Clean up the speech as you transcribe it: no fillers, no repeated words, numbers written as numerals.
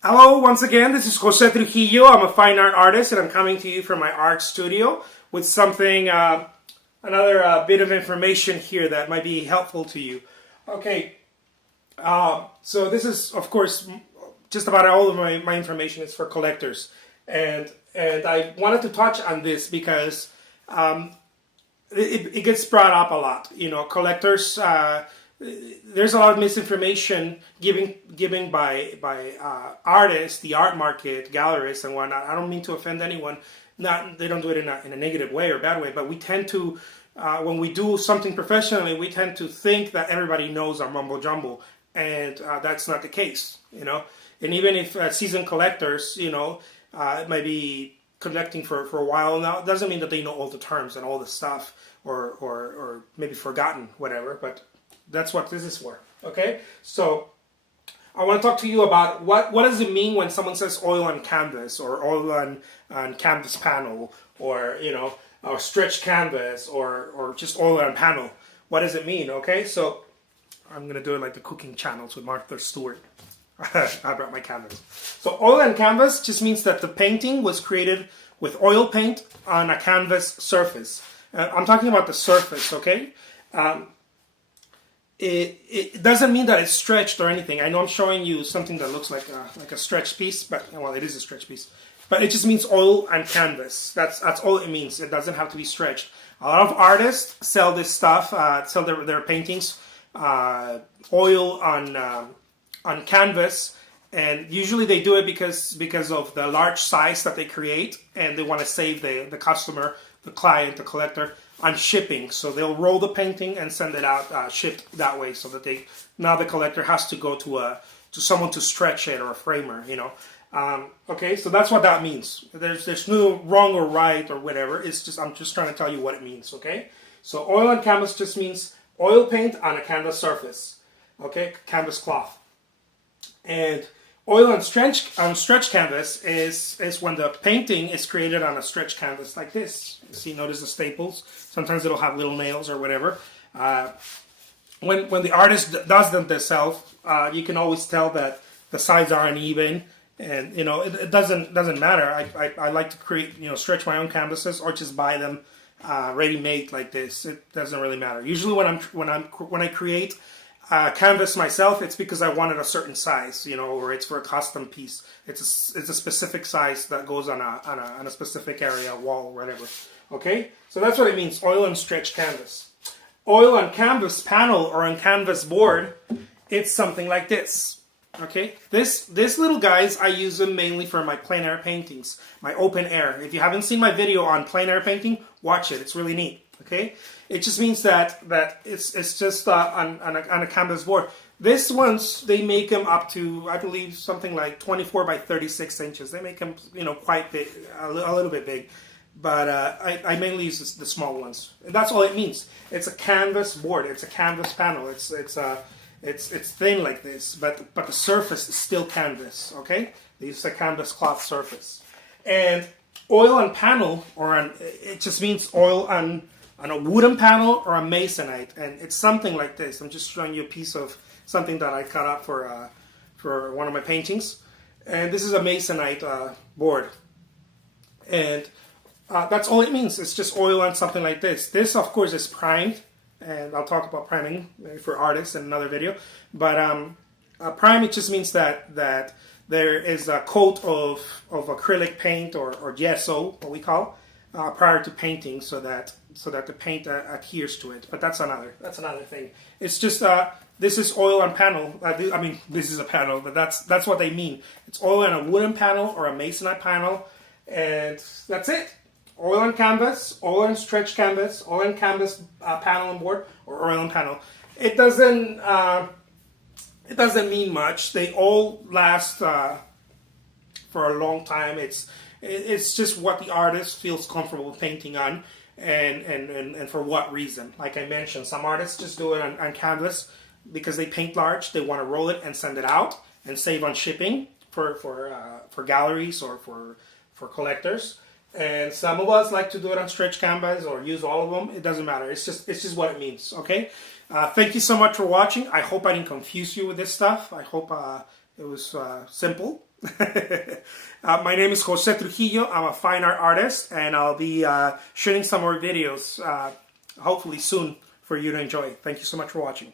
Hello, once again, this is Jose Trujillo. I'm a fine art artist and I'm coming to you from my art studio with something, another bit of information here that might be helpful to you. Okay, so this is, of course, just about all of my information is for collectors. And I wanted to touch on this because it gets brought up a lot. You know, collectors. There's a lot of misinformation given by artists, the art market, gallerists, and whatnot. I don't mean to offend anyone. Not they don't do it in a negative way or bad way, but we tend to when we do something professionally, we tend to think that everybody knows our mumbo jumbo, and that's not the case. You know, and even if seasoned collectors, might be collecting for a while now, it doesn't mean that they know all the terms and all the stuff, or maybe forgotten whatever, but that's what this is for. Okay, so I want to talk to you about what does it mean when someone says oil on canvas or oil on canvas panel, or or stretch canvas, or just oil on panel. What does it mean? Okay, so I'm gonna do it like the cooking channels with Martha Stewart. I brought my canvas. So oil on canvas just means that the painting was created with oil paint on a canvas surface. I'm talking about the surface, okay? It doesn't mean that it's stretched or anything. I know I'm showing you something that looks like a stretched piece, but well, it is a stretched piece. But it just means oil and canvas. That's all it means. It doesn't have to be stretched. A lot of artists sell this stuff, sell their paintings, oil on canvas, and usually they do it because of the large size that they create, and they want to save the customer, the client, the collector on shipping. So they'll roll the painting and send it out shipped that way, so that now the collector has to go to someone to stretch it, or a framer. Okay, so that's what that means. There's no wrong or right or whatever. It's just I'm just trying to tell you what it means. Okay, so oil on canvas just means oil paint on a canvas surface. Okay, canvas cloth. And oil on stretch canvas is when the painting is created on a stretch canvas like this. You see, notice the staples. Sometimes it'll have little nails or whatever. When the artist does them themselves, you can always tell that the sides are uneven, and it doesn't matter. I like to create stretch my own canvases, or just buy them ready made like this. It doesn't really matter. Usually when I create canvas myself, it's because I wanted a certain size, or it's for a custom piece. It's a specific size that goes on a specific area, wall, whatever. Okay, so that's what it means. Oil on stretch canvas. Oil on canvas panel or on canvas board, it's something like this. Okay, this little guys, I use them mainly for my plein air paintings, my open air. If you haven't seen my video on plein air painting, watch it. It's really neat. Okay, it just means that it's just on a canvas board. This ones, they make them up to, I believe, something like 24 by 36 inches. They make them quite big, a little bit big, but I mainly use the small ones. And that's all it means. It's a canvas board. It's a canvas panel. It's thin like this, but the surface is still canvas. Okay, they use a canvas cloth surface. And oil on panel, it just means oil on a wooden panel or a masonite, and it's something like this. I'm just showing you a piece of something that I cut out for one of my paintings, and this is a masonite board, and that's all it means. It's just oil on something like this. This, of course, is primed, and I'll talk about priming for artists in another video. But prime, it just means that there is a coat of acrylic paint or gesso, what we call, prior to painting, so that the paint adheres to it. But that's another thing. It's just this is oil on panel. I mean, this is a panel, but that's what they mean. It's oil on a wooden panel or a masonite panel, and that's it. Oil on canvas, oil on stretch canvas, oil on canvas panel and board, or oil on panel. It doesn't mean much. They all last for a long time. It's just what the artist feels comfortable painting on, and for what reason. Like I mentioned, some artists just do it on canvas because they paint large. They want to roll it and send it out and save on shipping for galleries or for collectors. And some of us like to do it on stretch canvas or use all of them. It doesn't matter. It's just what it means. Okay. Thank you so much for watching. I hope I didn't confuse you with this stuff. I hope it was simple. My name is Jose Trujillo. I'm a fine art artist, and I'll be shooting some more videos hopefully soon for you to enjoy. Thank you so much for watching.